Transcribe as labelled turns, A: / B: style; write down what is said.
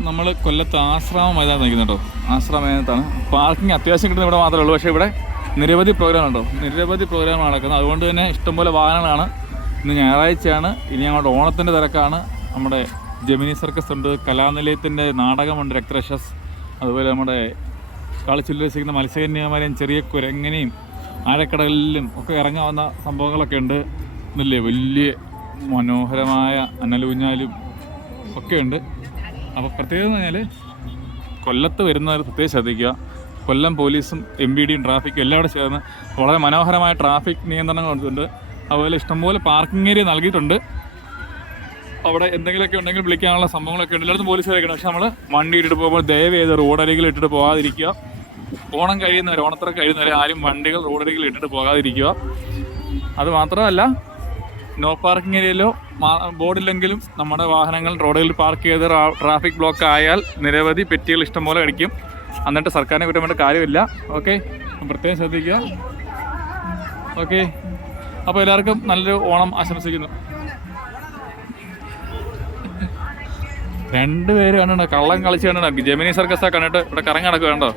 A: നമ്മൾ കൊല്ലത്ത് ആശ്രമം മൈതാനം നിൽക്കുന്നുണ്ടോ ആശ്രാമ മൈതാനത്താണ്. പാർക്കിംഗ് അത്യാവശ്യം കിട്ടുന്ന ഇവിടെ മാത്രമേ ഉള്ളൂ. പക്ഷേ ഇവിടെ നിരവധി പ്രോഗ്രാം ഉണ്ടോ? നിരവധി പ്രോഗ്രാം നടക്കുന്നത്. അതുകൊണ്ട് തന്നെ ഇഷ്ടംപോലെ വാഹനങ്ങളാണ് ഇന്ന് ഞായറാഴ്ചയാണ്. ഇനി അങ്ങോട്ട് ഓണത്തിന്റെ തിരക്കാണ്. നമ്മുടെ ജമിനി സർക്കസ് ഉണ്ട്. കലാനിലയത്തിന്റെ നാടകമുണ്ട്. രക്തരക്ഷസ്. അതുപോലെ നമ്മുടെ കളിച്ചുല്ലസിക്കുന്ന മത്സ്യകന്യമാരെയും ചെറിയ കുരങ്ങനെയും ആഴക്കടലിലും ഒക്കെ ഇറങ്ങാവുന്ന സംഭവങ്ങളൊക്കെ ഉണ്ട്. ഇന്നില്ലേ വലിയ മനോഹരമായ അനലൂഞ്ഞാലും ഒക്കെ ഉണ്ട്. അപ്പോൾ പ്രത്യേകത എന്ന് പറഞ്ഞാൽ കൊല്ലത്ത് വരുന്നവർ പ്രത്യേകം ശ്രദ്ധിക്കുക. കൊല്ലം പോലീസും എം ബി ഡിയും ട്രാഫിക്കും എല്ലാം കൂടെ ചേർന്ന് വളരെ മനോഹരമായ ട്രാഫിക് നിയന്ത്രണങ്ങൾ കൊടുത്തിട്ടുണ്ട് അതുപോലെ ഇഷ്ടംപോലെ പാർക്കിംഗ് ഏരിയ നൽകിയിട്ടുണ്ട്. അവിടെ എന്തെങ്കിലുമൊക്കെ ഉണ്ടെങ്കിൽ വിളിക്കാനുള്ള സംഭവങ്ങളൊക്കെ ഉണ്ട്. എല്ലായിടത്തും പോലീസുകാരൊക്കെ പക്ഷെ നമ്മൾ വണ്ടി ഇട്ടിട്ട് പോകുമ്പോൾ ദയവ് ചെയ്ത് റോഡരികിൽ ഇട്ടിട്ട് പോകാതിരിക്കുക. ഓണം കഴിയുന്നവരെ ഓണത്തിറ കഴിയുന്നവരെ ആരും വണ്ടികൾ റോഡരികിൽ ഇട്ടിട്ട് പോകാതിരിക്കുക. അത് മാത്രമല്ല നോ പാർക്കിംഗ് ഏരിയയിലോ ബോർഡില്ലെങ്കിലും നമ്മുടെ വാഹനങ്ങൾ റോഡുകളിൽ പാർക്ക് ചെയ്ത് ട്രാഫിക് ബ്ലോക്ക് ആയാൽ നിരവധി പെറ്റികൾ ഇഷ്ടംപോലെ അടിക്കും. എന്നിട്ട് സർക്കാരിനെ കുറ്റം വേണ്ട കാര്യമില്ല. ഓക്കെ പ്രത്യേകം ശ്രദ്ധിക്കുക. ഓക്കെ അപ്പോൾ എല്ലാവർക്കും നല്ലൊരു ഓണം ആശംസിക്കുന്നു. രണ്ടുപേര് കണ്ടോ? കള്ളം കളിച്ച് കണ്ടോ? ജമിനി സർക്കസാ കണ്ടിട്ട് ഇവിടെ കറങ്ങി നടക്കുക കണ്ടോ?